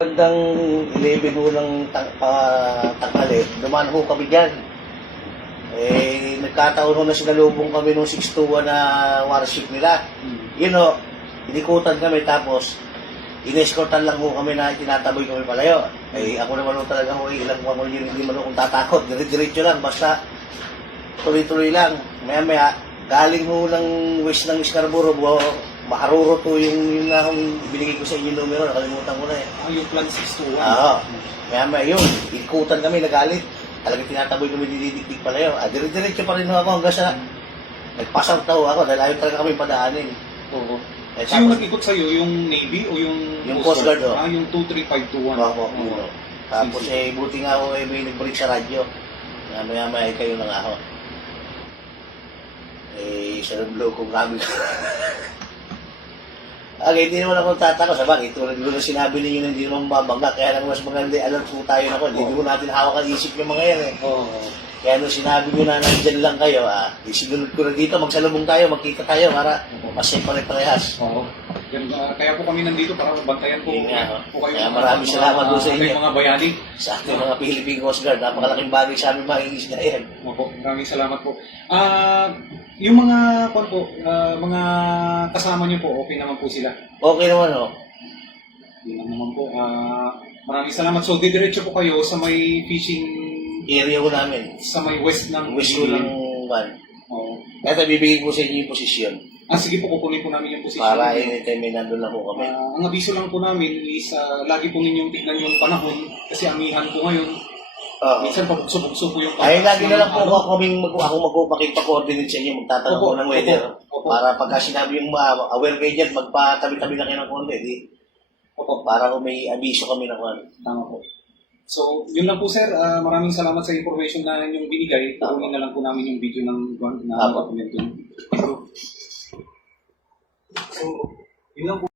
Bandang 11 ho ng tanghali, dumaan ho kami dyan. Nagkataon ho na sinalubong kami nung 621 na warship nila. Yun ho, inikutan kami tapos inescortan lang ho kami na tinataboy kami palayo. Ako naman ho talaga ho, ilang mo hindi man ho kung tatakot. Diretso lang, basta tuloy-tuloy lang. Maya-maya, galing ho ng west ng Scarborough, Maharuro to yung akong binigay ko sa inyo numero, nakalimutan ko na eh. Yung plan 621. Oo. Maya yun, ikutan kami, nagalit. Talagang tinataboy kami didikdik pala yun. Dire-diretso pa rin ako hanggang sa nagpasout na ako dahil ayaw talaga kami padaanin. Oo. So Tapos, yung nag-ikot sa'yo, yung Navy o yung Coast Guard, oh. Yung 23521. Oo. Tapos buti nga ako may nag-break sa radyo. Maya-maya kayo na nga ako. Sa nag-blow kong kami. Hindi naman ako tataka sa bagay. Tulad ko na sinabi ninyo na hindi naman mabangga. Kaya lang mas maganda, alam po tayo na ko. Hindi ko natin hawak ang isip yung mga yan eh. Kaya nung sinabi ko na nandyan lang kayo, isinunod ko na dito, magsalubong tayo, magkita tayo para masaya pare-parehas. Oo. Kaya po kami nandito para bantayan po, kayo. Kaya maraming salamat doon sa inyo. Mga bayani. Sa ating mga Philippine Coast Guard, napakalaking bagay sa aming makikis na yan. Opo, maraming salamat po. Yung mga mga kasama niyo po, okay naman po sila? Okay naman ho. Yun naman po. Maraming salamat. So, didiretso po kayo sa may fishing Area ko namin. sa may west ng Wish ko lang one. Oo. Ito, bibigay ko sa inyo yung posisyon. Sige po, kukunin po namin yung position. Para anytime may nandun lang po kami. Ang abiso lang po namin is lagi po ninyong tignan yung panahon kasi amihan po ngayon. Minsan pabukso-bukso po yung Ay, lagi na lang po ako magpapakipag-coordinate sa inyo, magtatanong ko ng weather. Para pagka sinabi yung aware kayo dyan, magpatabi-tabi na kayo ng konti. Para kung may abiso kami na kung Tama po. So, yun lang po sir. Maraming salamat sa information na inyong binigay. Kukunin na lang po namin yung video ng document. So, yun lang po.